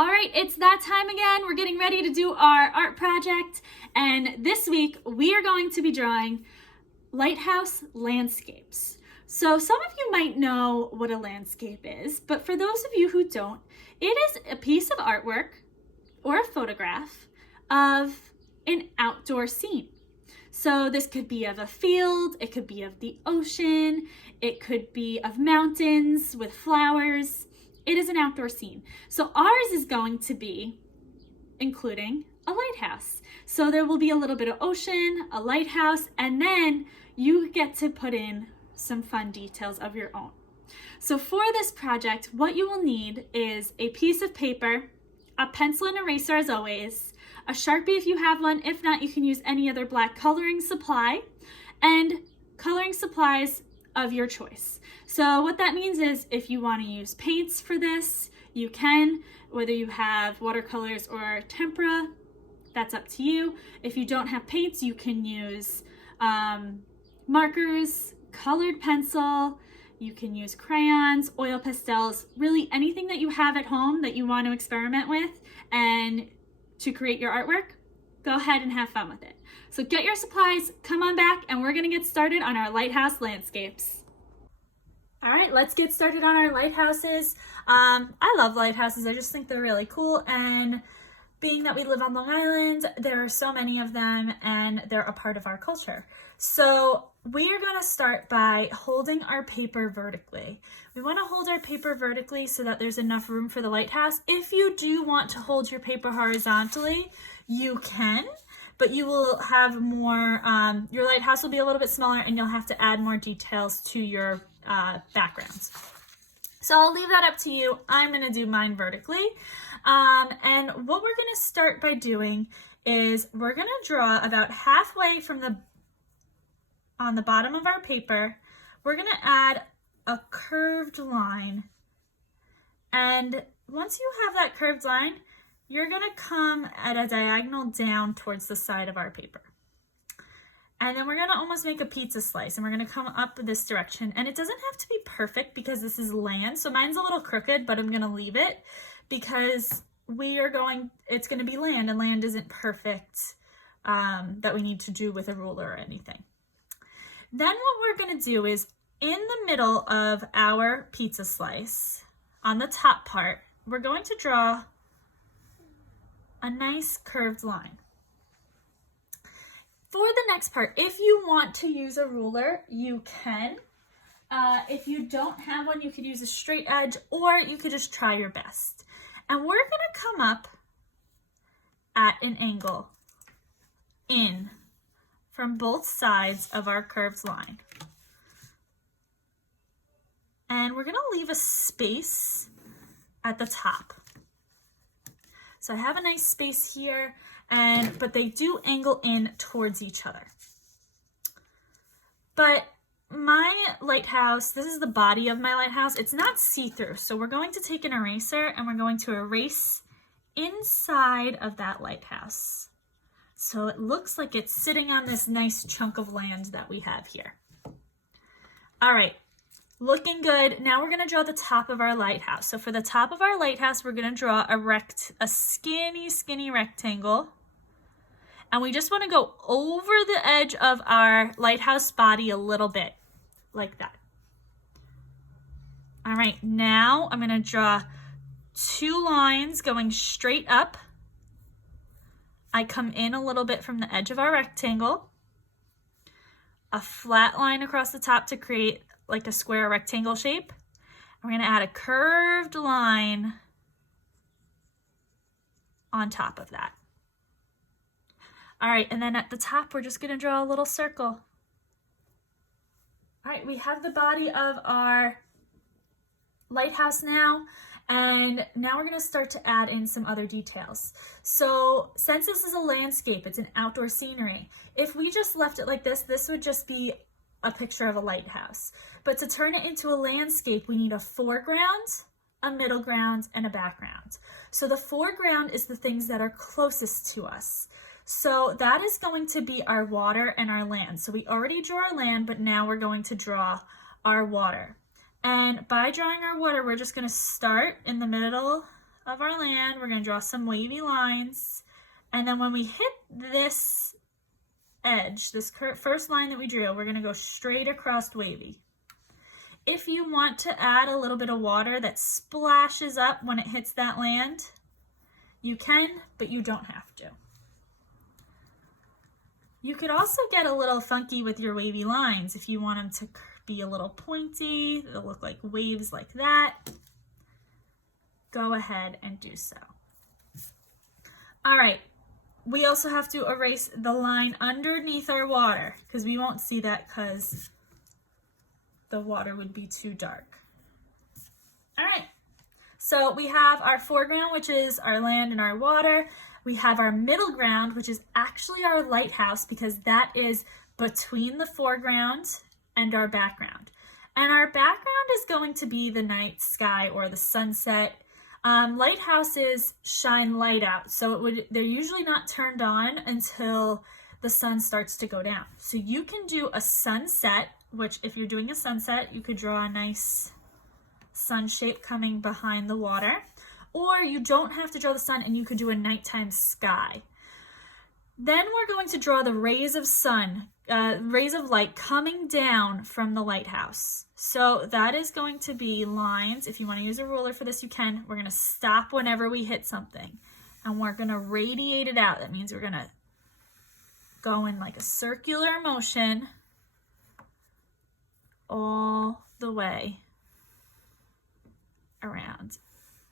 All right, it's that time again. We're getting ready to do our art project. And this week we are going to be drawing lighthouse landscapes. So some of you might know what a landscape is, but for those of you who don't, it is a piece of artwork or a photograph of an outdoor scene. So this could be of a field, it could be of the ocean, it could be of mountains with flowers. It is an outdoor scene. So ours is going to be including a lighthouse. So there will be a little bit of ocean, a lighthouse, and then you get to put in some fun details of your own. So for this project, what you will need is a piece of paper, a pencil and eraser as always, a Sharpie if you have one. If not, you can use any other black coloring supply, and coloring supplies of your choice. So what that means is if you want to use paints for this, you can, whether you have watercolors or tempera, that's up to you. If you don't have paints, you can use markers, colored pencil, you can use crayons, oil pastels, really anything that you have at home that you want to experiment with and to create your artwork, go ahead and have fun with it. So get your supplies, come on back, and we're gonna get started on our lighthouse landscapes. All right, let's get started on our lighthouses. I love lighthouses. I just think they're really cool. And being that we live on Long Island, there are so many of them and they're a part of our culture. So we are gonna start by holding our paper vertically. We wanna hold our paper vertically so that there's enough room for the lighthouse. If you do want to hold your paper horizontally, you can, but you will have more, your lighthouse will be a little bit smaller and you'll have to add more details to your backgrounds. So I'll leave that up to you. I'm going to do mine vertically. And what we're going to start by doing is we're going to draw about halfway from on the bottom of our paper, we're going to add a curved line. And once you have that curved line, you're going to come at a diagonal down towards the side of our paper. And then we're gonna almost make a pizza slice and we're gonna come up this direction. And it doesn't have to be perfect because this is land. So mine's a little crooked, but I'm gonna leave it because it's gonna be land and land isn't perfect that we need to do with a ruler or anything. Then what we're gonna do is in the middle of our pizza slice, on the top part, we're going to draw a nice curved line. For the next part, if you want to use a ruler, you can. If you don't have one, you could use a straight edge or you could just try your best. And we're gonna come up at an angle in from both sides of our curved line. And we're gonna leave a space at the top. So I have a nice space here, but they do angle in towards each other. But my lighthouse, this is the body of my lighthouse, it's not see-through. So we're going to take an eraser and we're going to erase inside of that lighthouse. So it looks like it's sitting on this nice chunk of land that we have here. All right. Looking good. Now we're going to draw the top of our lighthouse. So for the top of our lighthouse, we're going to draw a skinny rectangle. And we just want to go over the edge of our lighthouse body a little bit, like that. All right, now I'm going to draw two lines going straight up. I come in a little bit from the edge of our rectangle. A flat line across the top to create like a square rectangle shape. We're going to add a curved line on top of that. All right, and then at the top, we're just going to draw a little circle. All right, we have the body of our lighthouse now, and now we're going to start to add in some other details. So since this is a landscape, it's an outdoor scenery, if we just left it like this would just be a picture of a lighthouse. But to turn it into a landscape, we need a foreground, a middle ground, and a background. So the foreground is the things that are closest to us. So that is going to be our water and our land. So we already drew our land, but now we're going to draw our water. And by drawing our water, we're just going to start in the middle of our land. We're going to draw some wavy lines. And then when we hit this edge, this first line that we drew, we're going to go straight across wavy. If you want to add a little bit of water that splashes up when it hits that land, you can, but you don't have to. You could also get a little funky with your wavy lines if you want them to be a little pointy, they'll look like waves like that. Go ahead and do so. All right, we also have to erase the line underneath our water because we won't see that because the water would be too dark. All right, so we have our foreground, which is our land and our water. We have our middle ground, which is actually our lighthouse because that is between the foreground and our background. And our background is going to be the night sky or the sunset. Lighthouses shine light out, so they're usually not turned on until the sun starts to go down. So you can do a sunset, which if you're doing a sunset, you could draw a nice sun shape coming behind the water, or you don't have to draw the sun and you could do a nighttime sky. Then we're going to draw the rays of rays of light coming down from the lighthouse. So that is going to be lines. If you want to use a ruler for this, you can. We're going to stop whenever we hit something and we're going to radiate it out. That means we're going to go in like a circular motion all the way around,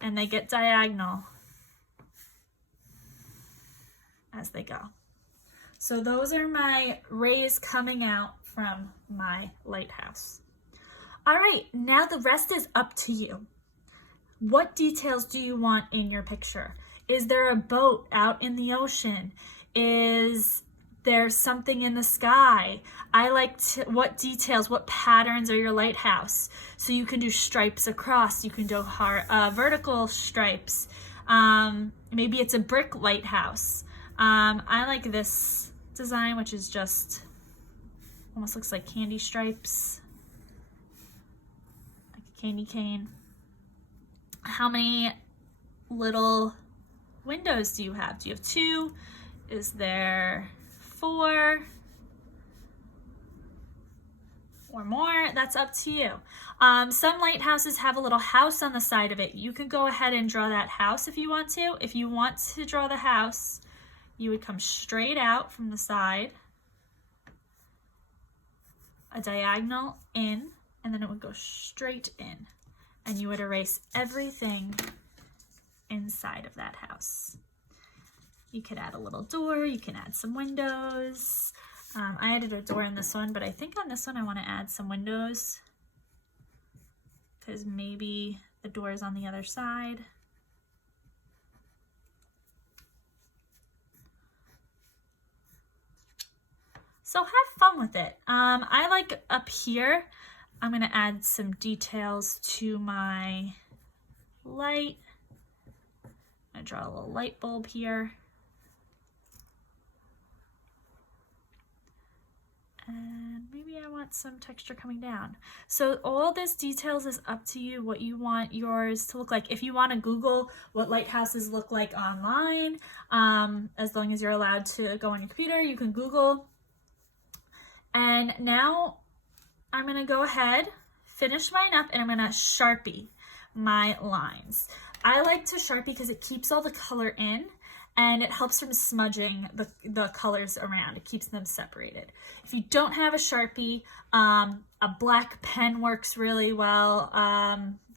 and they get diagonal as they go. So those are my rays coming out from my lighthouse. All right, now the rest is up to you. What details do you want in your picture? Is there a boat out in the ocean? Is there something in the sky? What details, what patterns are your lighthouse? So you can do stripes across, you can do vertical stripes. Maybe it's a brick lighthouse. I like this design, which is just almost looks like candy stripes, like a candy cane. How many little windows do you have? Do you have 2? Is there 4 or more? That's up to you. Some lighthouses have a little house on the side of it. You can go ahead and draw that house if you want to. If you want to draw the house, you would come straight out from the side, a diagonal in, and then it would go straight in. And you would erase everything inside of that house. You could add a little door, you can add some windows. I added a door in this one, but I think on this one I want to add some windows because maybe the door is on the other side. So have fun with it. I like up here, I'm going to add some details to my light. I'm going to draw a little light bulb here. And maybe I want some texture coming down. So all this details is up to you, what you want yours to look like. If you want to Google what lighthouses look like online, as long as you're allowed to go on your computer, you can Google. And now I'm going to go ahead, finish mine up, and I'm going to Sharpie my lines. I like to Sharpie because it keeps all the color in and it helps from smudging the colors around. It keeps them separated. If you don't have a Sharpie, a black pen works really well.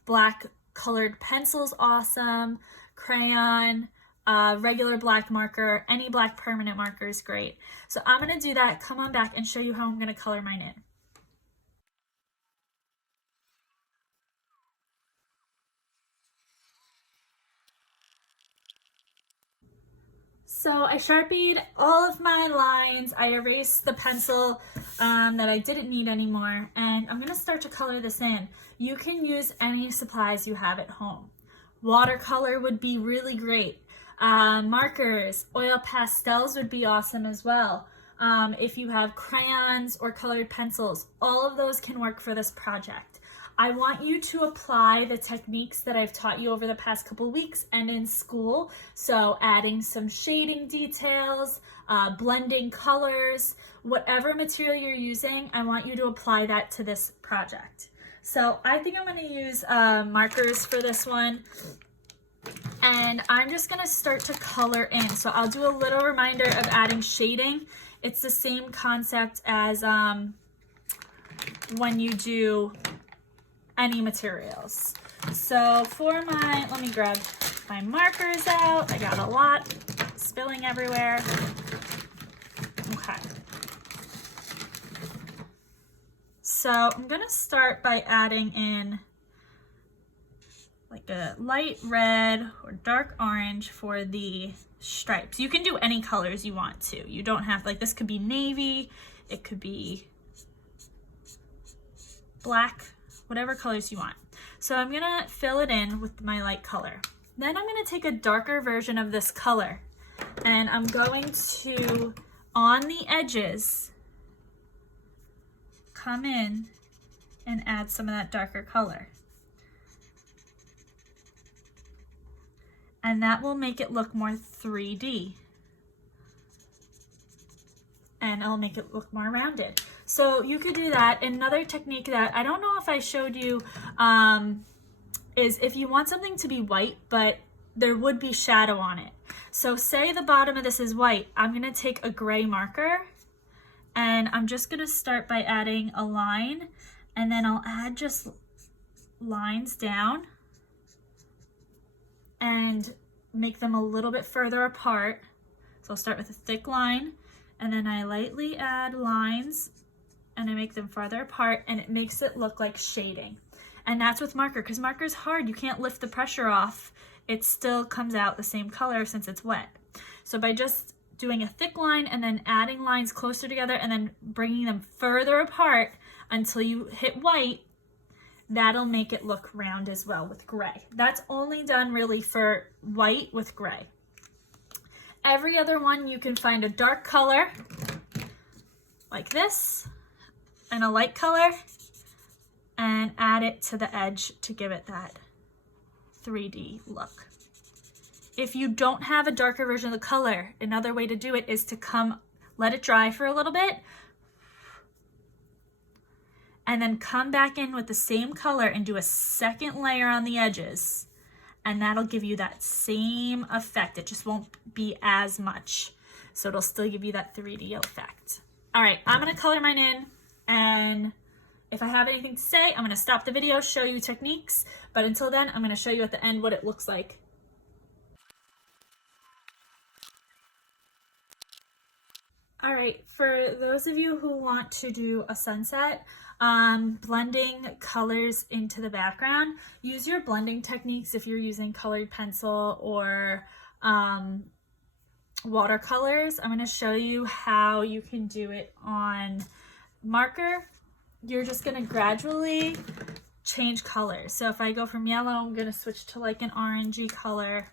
Black colored pencil's awesome. Crayon, regular black marker, any black permanent marker is great. So I'm going to do that, come on back and show you how I'm going to color mine in. So I Sharpied all of my lines. I erased the pencil that I didn't need anymore, and I'm going to start to color this in. You can use any supplies you have at home. Watercolor would be really great. Markers, oil pastels would be awesome as well. If you have crayons or colored pencils, all of those can work for this project. I want you to apply the techniques that I've taught you over the past couple weeks and in school. So adding some shading details, blending colors, whatever material you're using, I want you to apply that to this project. So I think I'm going to use markers for this one. And I'm just going to start to color in. So I'll do a little reminder of adding shading. It's the same concept as when you do any materials. So for my, let me grab my markers out. I got a lot spilling everywhere. Okay. So I'm going to start by adding in like a light red or dark orange for the stripes. You can do any colors you want to. You don't have, like, this could be navy, it could be black, whatever colors you want. So I'm gonna fill it in with my light color. Then I'm gonna take a darker version of this color and I'm going to, on the edges, come in and add some of that darker color. And that will make it look more 3D. And it'll make it look more rounded. So you could do that. Another technique that I don't know if I showed you is if you want something to be white, but there would be shadow on it. So say the bottom of this is white. I'm gonna take a gray marker and I'm just gonna start by adding a line, and then I'll add just lines down and make them a little bit further apart. So I'll start with a thick line and then I lightly add lines and I make them farther apart, and it makes it look like shading. And that's with marker, because marker is hard. You can't lift the pressure off. It still comes out the same color since it's wet. So by just doing a thick line and then adding lines closer together and then bringing them further apart until you hit white, that'll make it look round as well with gray. That's only done really for white with gray. Every other one you can find a dark color like this and a light color and add it to the edge to give it that 3D look. If you don't have a darker version of the color, another way to do it is to let it dry for a little bit, and then come back in with the same color and do a second layer on the edges, and that'll give you that same effect. It just won't be as much, so it'll still give you that 3D effect. All right, I'm gonna color mine in, and if I have anything to say, I'm gonna stop the video, show you techniques, but until then, I'm gonna show you at the end what it looks like. All right, for those of you who want to do a sunset, blending colors into the background, use your blending techniques if you're using colored pencil or watercolors. I'm gonna show you how you can do it on marker. You're just gonna gradually change colors. So if I go from yellow, I'm gonna switch to like an orangey color.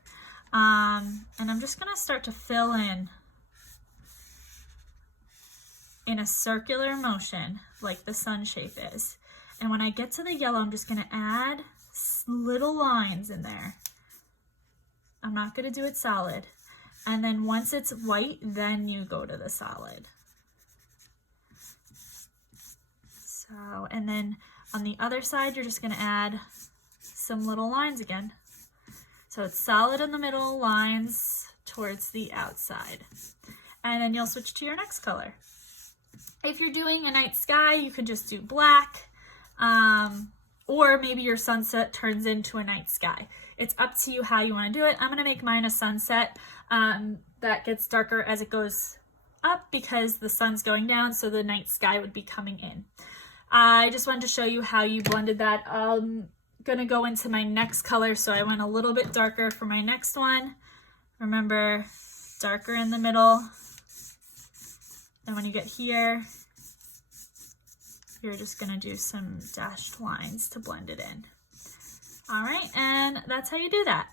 And I'm just gonna start to fill in a circular motion like the sun shape is. And when I get to the yellow, I'm just gonna add little lines in there. I'm not gonna do it solid. And then once it's white, then you go to the solid. So, and then on the other side, you're just gonna add some little lines again. So it's solid in the middle, lines towards the outside. And then you'll switch to your next color. If you're doing a night sky, you could just do black, or maybe your sunset turns into a night sky. It's up to you how you want to do it. I'm going to make mine a sunset that gets darker as it goes up because the sun's going down, so the night sky would be coming in. I just wanted to show you how you blended that. I'm going to go into my next color, so I went a little bit darker for my next one. Remember, darker in the middle. And when you get here, you're just gonna do some dashed lines to blend it in. All right, and that's how you do that.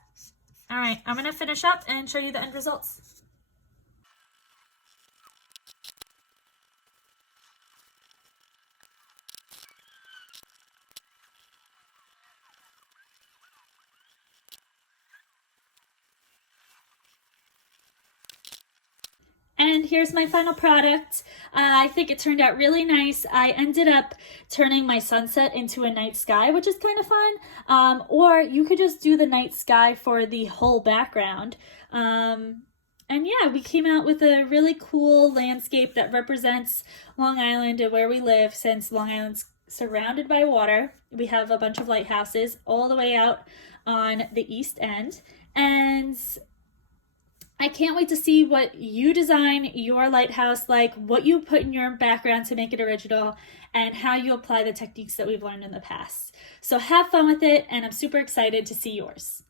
All right, I'm gonna finish up and show you the end results. here's my final product. I think it turned out really nice. I ended up turning my sunset into a night sky, which is kind of fun. Or you could just do the night sky for the whole background. And yeah, we came out with a really cool landscape that represents Long Island and where we live, since Long Island's surrounded by water. We have a bunch of lighthouses all the way out on the east end. And I can't wait to see what you design your lighthouse like, what you put in your background to make it original, and how you apply the techniques that we've learned in the past. So have fun with it, and I'm super excited to see yours.